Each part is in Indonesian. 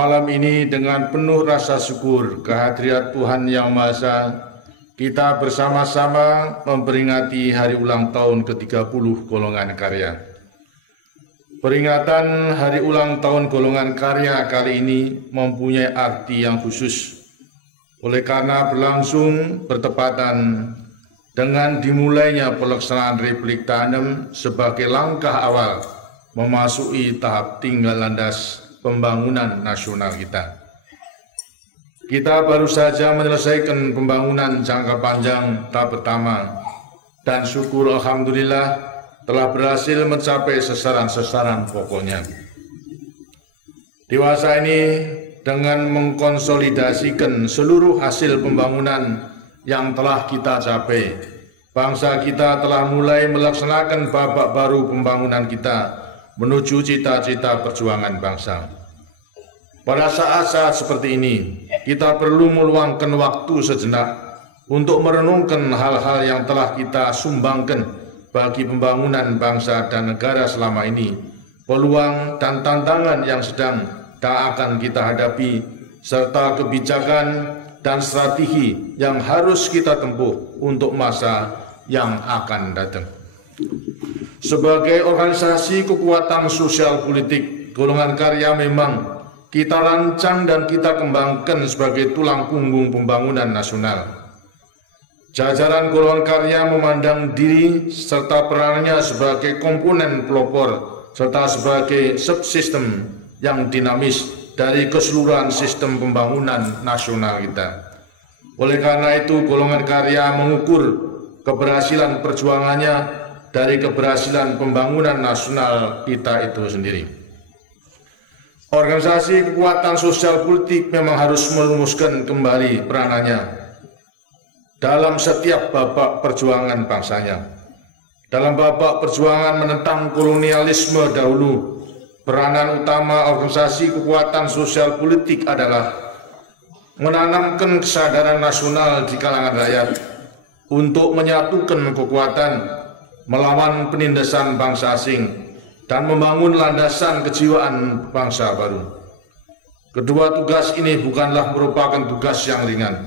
Malam ini dengan penuh rasa syukur kehadirat Tuhan Yang Maha Esa, kita bersama-sama memperingati hari ulang tahun ke-30 Golongan Karya. Peringatan hari ulang tahun Golongan Karya kali ini mempunyai arti yang khusus, oleh karena berlangsung bertepatan dengan dimulainya pelaksanaan Republik Tahanan sebagai langkah awal memasuki tahap tinggal landas pembangunan nasional kita. Kita baru saja menyelesaikan pembangunan jangka panjang tahap pertama dan syukur alhamdulillah telah berhasil mencapai sasaran-sasaran pokoknya. Dewasa ini dengan mengkonsolidasikan seluruh hasil pembangunan yang telah kita capai, bangsa kita telah mulai melaksanakan babak baru pembangunan kita menuju cita-cita perjuangan bangsa. Pada saat-saat seperti ini, kita perlu meluangkan waktu sejenak untuk merenungkan hal-hal yang telah kita sumbangkan bagi pembangunan bangsa dan negara selama ini, peluang dan tantangan yang sedang dan akan kita hadapi, serta kebijakan dan strategi yang harus kita tempuh untuk masa yang akan datang. Sebagai organisasi kekuatan sosial politik, Golongan Karya memang kita rancang dan kita kembangkan sebagai tulang punggung pembangunan nasional. Jajaran Golongan Karya memandang diri serta perannya sebagai komponen pelopor serta sebagai subsistem yang dinamis dari keseluruhan sistem pembangunan nasional kita. Oleh karena itu, Golongan Karya mengukur keberhasilan perjuangannya dari keberhasilan pembangunan nasional kita itu sendiri. Organisasi kekuatan sosial politik memang harus merumuskan kembali peranannya dalam setiap babak perjuangan bangsanya. Dalam babak perjuangan menentang kolonialisme dahulu, peranan utama organisasi kekuatan sosial politik adalah menanamkan kesadaran nasional di kalangan rakyat untuk menyatukan kekuatan melawan penindasan bangsa asing dan membangun landasan kejiwaan bangsa baru. Kedua tugas ini bukanlah merupakan tugas yang ringan.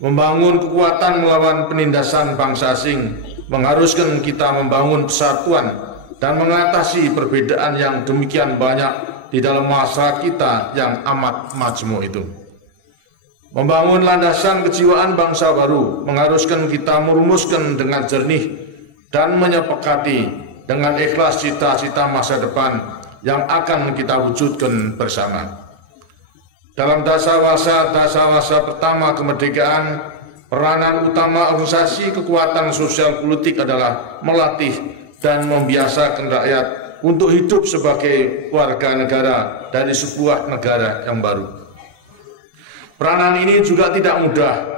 Membangun kekuatan melawan penindasan bangsa asing mengharuskan kita membangun persatuan dan mengatasi perbedaan yang demikian banyak di dalam masyarakat kita yang amat majmuk itu. Membangun landasan kejiwaan bangsa baru mengharuskan kita merumuskan dengan jernih dan menyepakati dengan ikhlas cita-cita masa depan yang akan kita wujudkan bersama. Dalam dasar-dasar pertama kemerdekaan, peranan utama organisasi kekuatan sosial politik adalah melatih dan membiasakan rakyat untuk hidup sebagai warga negara dari sebuah negara yang baru. Peranan ini juga tidak mudah,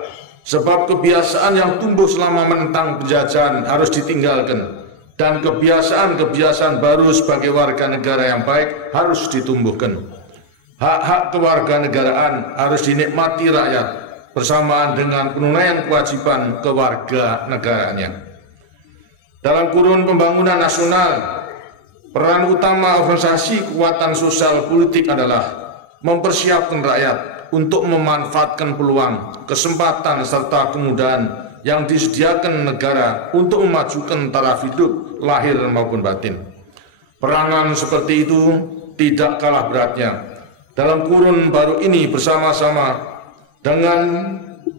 sebab kebiasaan yang tumbuh selama menentang penjajahan harus ditinggalkan dan kebiasaan-kebiasaan baru sebagai warga negara yang baik harus ditumbuhkan. Hak-hak kewarganegaraan harus dinikmati rakyat bersamaan dengan penunaian kewajiban kewarganegaranya. Dalam kurun pembangunan nasional, peran utama organisasi kekuatan sosial politik adalah mempersiapkan rakyat untuk memanfaatkan peluang, kesempatan, serta kemudahan yang disediakan negara untuk memajukan taraf hidup lahir maupun batin. Peranan seperti itu tidak kalah beratnya. Dalam kurun baru ini bersama-sama dengan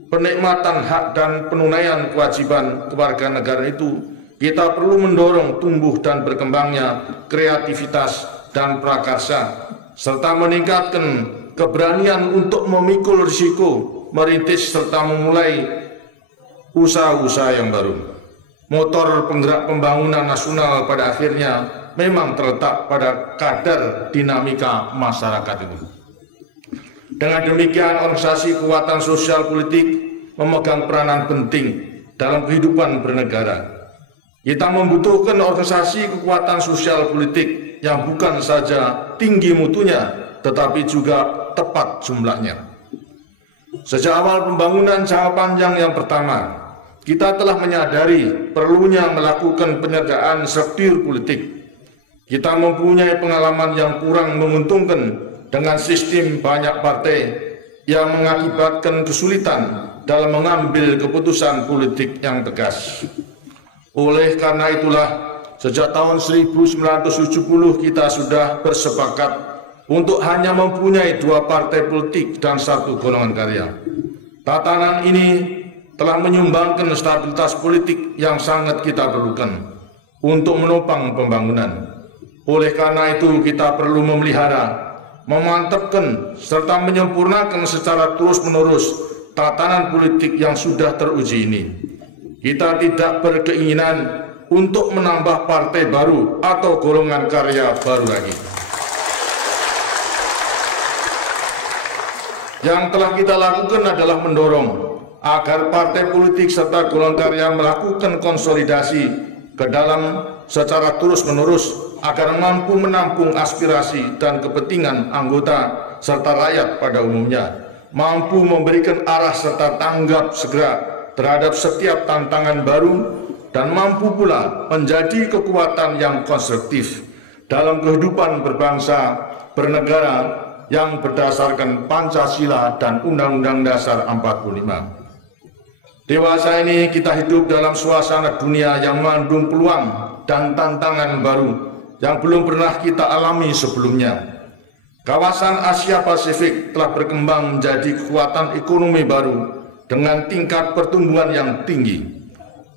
penikmatan hak dan penunaian kewajiban kewarganegaraan itu, kita perlu mendorong tumbuh dan berkembangnya kreativitas dan prakarsa, serta meningkatkan keberanian untuk memikul risiko, merintis serta memulai usaha-usaha yang baru. Motor penggerak pembangunan nasional pada akhirnya memang terletak pada kadar dinamika masyarakat itu. Dengan demikian, organisasi kekuatan sosial politik memegang peranan penting dalam kehidupan bernegara. Kita membutuhkan organisasi kekuatan sosial politik yang bukan saja tinggi mutunya, tetapi juga tepat jumlahnya. Sejak awal pembangunan jangka panjang yang pertama, kita telah menyadari perlunya melakukan penyertaan sektor politik. Kita mempunyai pengalaman yang kurang menguntungkan dengan sistem banyak partai yang mengakibatkan kesulitan dalam mengambil keputusan politik yang tegas. Oleh karena itulah, sejak tahun 1970 kita sudah bersepakat untuk hanya mempunyai 2 partai politik dan 1 golongan karya. Tatanan ini telah menyumbangkan stabilitas politik yang sangat kita perlukan untuk menopang pembangunan. Oleh karena itu, kita perlu memelihara, memantapkan, serta menyempurnakan secara terus-menerus tatanan politik yang sudah teruji ini. Kita tidak berkeinginan untuk menambah partai baru atau golongan karya baru lagi. Yang telah kita lakukan adalah mendorong agar partai politik serta golongan karya melakukan konsolidasi ke dalam secara terus-menerus agar mampu menampung aspirasi dan kepentingan anggota serta rakyat pada umumnya, mampu memberikan arah serta tanggap segera terhadap setiap tantangan baru, dan mampu pula menjadi kekuatan yang konstruktif dalam kehidupan berbangsa, bernegara yang berdasarkan Pancasila dan Undang-Undang Dasar 45. Dewasa ini kita hidup dalam suasana dunia yang mengandung peluang dan tantangan baru yang belum pernah kita alami sebelumnya. Kawasan Asia Pasifik telah berkembang menjadi kekuatan ekonomi baru dengan tingkat pertumbuhan yang tinggi.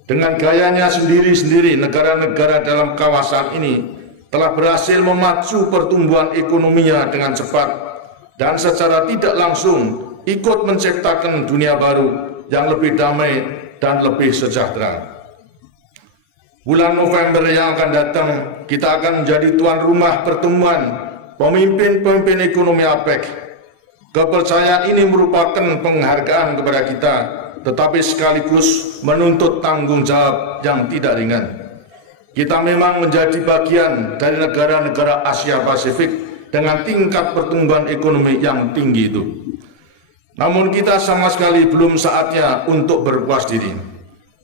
Dengan gayanya sendiri-sendiri, negara-negara dalam kawasan ini telah berhasil memacu pertumbuhan ekonominya dengan cepat dan secara tidak langsung ikut menciptakan dunia baru yang lebih damai dan lebih sejahtera. Bulan November yang akan datang, kita akan menjadi tuan rumah pertemuan pemimpin-pemimpin ekonomi APEC. Kepercayaan ini merupakan penghargaan kepada kita, tetapi sekaligus menuntut tanggung jawab yang tidak ringan. Kita memang menjadi bagian dari negara-negara Asia Pasifik dengan tingkat pertumbuhan ekonomi yang tinggi itu. Namun kita sama sekali belum saatnya untuk berpuas diri.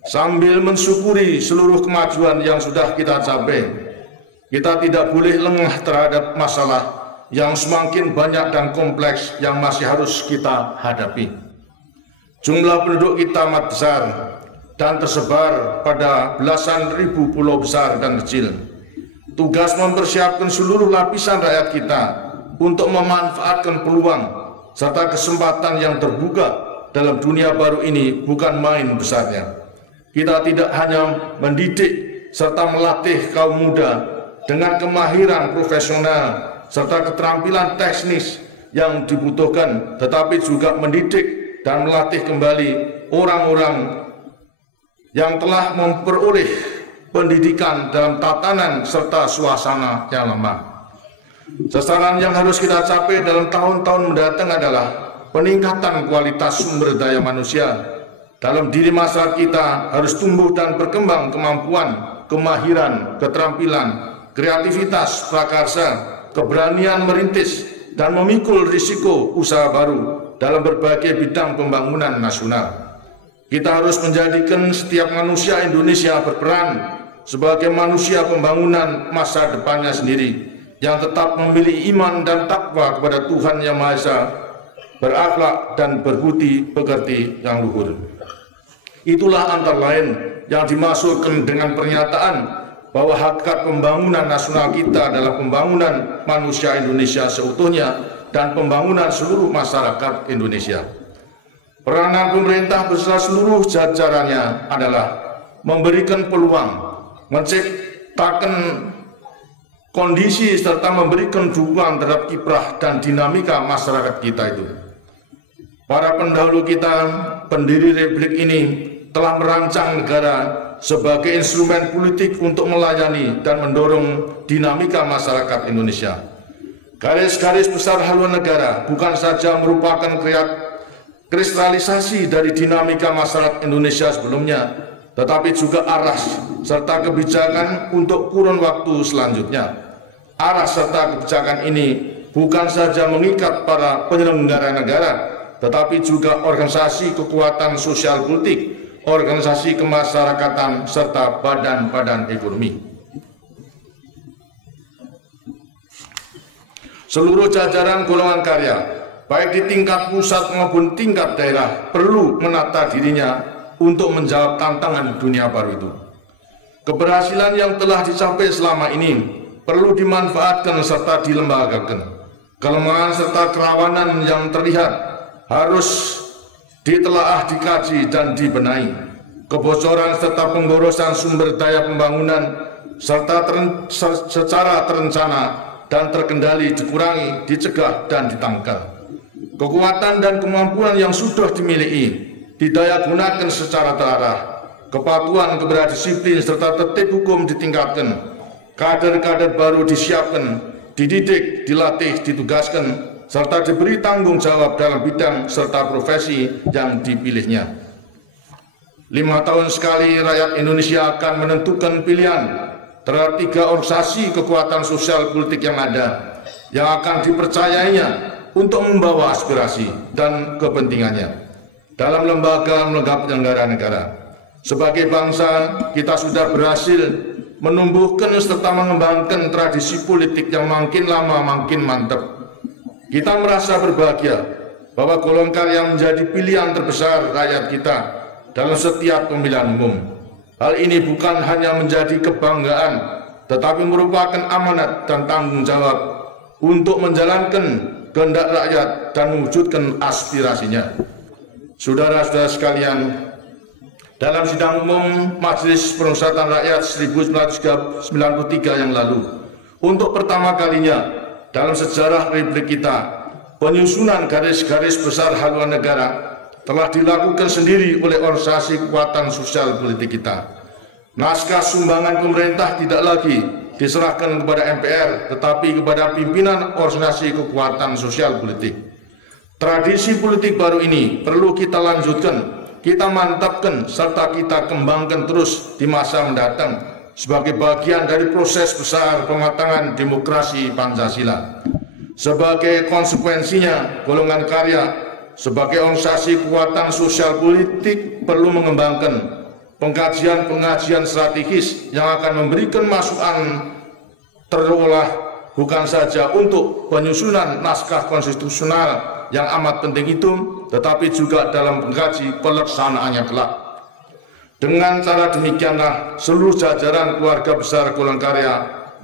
Sambil mensyukuri seluruh kemajuan yang sudah kita capai, kita tidak boleh lengah terhadap masalah yang semakin banyak dan kompleks yang masih harus kita hadapi. Jumlah penduduk kita amat besar dan tersebar pada belasan ribu pulau besar dan kecil. Tugas mempersiapkan seluruh lapisan rakyat kita untuk memanfaatkan peluang serta kesempatan yang terbuka dalam dunia baru ini bukan main besarnya. Kita tidak hanya mendidik serta melatih kaum muda dengan kemahiran profesional serta keterampilan teknis yang dibutuhkan, tetapi juga mendidik dan melatih kembali orang-orang yang telah memperoleh pendidikan dalam tatanan serta suasana yang lama. Sasaran yang harus kita capai dalam tahun-tahun mendatang adalah peningkatan kualitas sumber daya manusia. Dalam diri masyarakat kita harus tumbuh dan berkembang kemampuan, kemahiran, keterampilan, kreativitas, prakarsa, keberanian merintis, dan memikul risiko usaha baru dalam berbagai bidang pembangunan nasional. Kita harus menjadikan setiap manusia Indonesia berperan sebagai manusia pembangunan masa depannya sendiri, yang tetap memiliki iman dan takwa kepada Tuhan Yang Maha Esa, berakhlak dan berbudi pekerti yang luhur. Itulah antara lain yang dimaksudkan dengan pernyataan bahwa hakikat pembangunan nasional kita adalah pembangunan manusia Indonesia seutuhnya dan pembangunan seluruh masyarakat Indonesia. Peranan pemerintah beserta seluruh jajarannya adalah memberikan peluang, menciptakan kondisi serta memberikan dukungan terhadap kiprah dan dinamika masyarakat kita itu. Para pendahulu kita, pendiri Republik ini, telah merancang negara sebagai instrumen politik untuk melayani dan mendorong dinamika masyarakat Indonesia. Garis-garis besar haluan negara bukan saja merupakan kristalisasi dari dinamika masyarakat Indonesia sebelumnya, tetapi juga arah serta kebijakan untuk kurun waktu selanjutnya. Arah serta kebijakan ini bukan saja mengikat para penyelenggara negara, tetapi juga organisasi kekuatan sosial politik, organisasi kemasyarakatan, serta badan-badan ekonomi. Seluruh jajaran golongan karya, baik di tingkat pusat maupun tingkat daerah, perlu menata dirinya untuk menjawab tantangan dunia baru itu. Keberhasilan yang telah dicapai selama ini perlu dimanfaatkan serta dilembagakan. Kelemahan serta kerawanan yang terlihat harus ditelaah, dikaji, dan dibenahi. Kebocoran serta pemborosan sumber daya pembangunan secara terencana dan terkendali dikurangi, dicegah, dan ditangkal. Kekuatan dan kemampuan yang sudah dimiliki didaya gunakan secara terarah. Kepatuhan kepada disiplin serta tertib hukum ditingkatkan. Kader-kader baru disiapkan, dididik, dilatih, ditugaskan, serta diberi tanggung jawab dalam bidang serta profesi yang dipilihnya. 5 tahun sekali rakyat Indonesia akan menentukan pilihan terhadap 3 organisasi kekuatan sosial politik yang ada, yang akan dipercayainya untuk membawa aspirasi dan kepentingannya dalam lembaga penyelenggara negara. Sebagai bangsa, kita sudah berhasil menumbuhkan serta mengembangkan tradisi politik yang makin lama makin mantap. Kita merasa berbahagia bahwa golongan karya menjadi pilihan terbesar rakyat kita dalam setiap pemilihan umum. Hal ini bukan hanya menjadi kebanggaan, tetapi merupakan amanat dan tanggung jawab untuk menjalankan kehendak rakyat dan mewujudkan aspirasinya. Saudara-saudara sekalian, dalam sidang umum Majelis Permusyawaratan Rakyat 1993 yang lalu, untuk pertama kalinya dalam sejarah Republik kita, penyusunan garis-garis besar haluan negara telah dilakukan sendiri oleh organisasi kekuatan sosial politik kita. Naskah sumbangan pemerintah tidak lagi diserahkan kepada MPR, tetapi kepada pimpinan organisasi kekuatan sosial politik. Tradisi politik baru ini perlu kita lanjutkan, kita mantapkan, serta kita kembangkan terus di masa mendatang sebagai bagian dari proses besar pematangan demokrasi Pancasila. Sebagai konsekuensinya, golongan karya sebagai organisasi kekuatan sosial politik perlu mengembangkan pengkajian-pengkajian strategis yang akan memberikan masukan terolah bukan saja untuk penyusunan naskah konstitusional yang amat penting itu, tetapi juga dalam mengkaji pelaksanaannya kelak. Dengan cara demikianlah seluruh jajaran keluarga besar golongan karya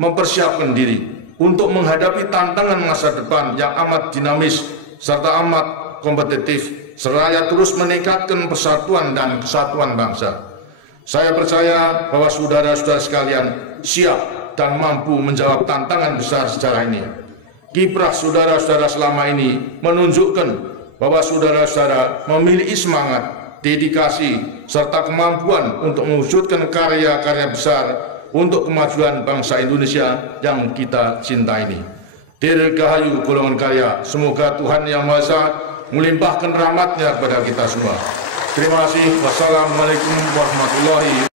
mempersiapkan diri untuk menghadapi tantangan masa depan yang amat dinamis serta amat kompetitif, seraya terus meningkatkan persatuan dan kesatuan bangsa. Saya percaya bahwa saudara-saudara sekalian siap dan mampu menjawab tantangan besar sejarah ini. Kiprah saudara-saudara selama ini menunjukkan bahwa saudara-saudara memiliki semangat, dedikasi, serta kemampuan untuk mewujudkan karya-karya besar untuk kemajuan bangsa Indonesia yang kita cinta ini. Dirgahayu golongan karya, semoga Tuhan Yang Maha Esa melimpahkan rahmat-Nya kepada kita semua. Terima kasih. Wassalamualaikum warahmatullahi wabarakatuh.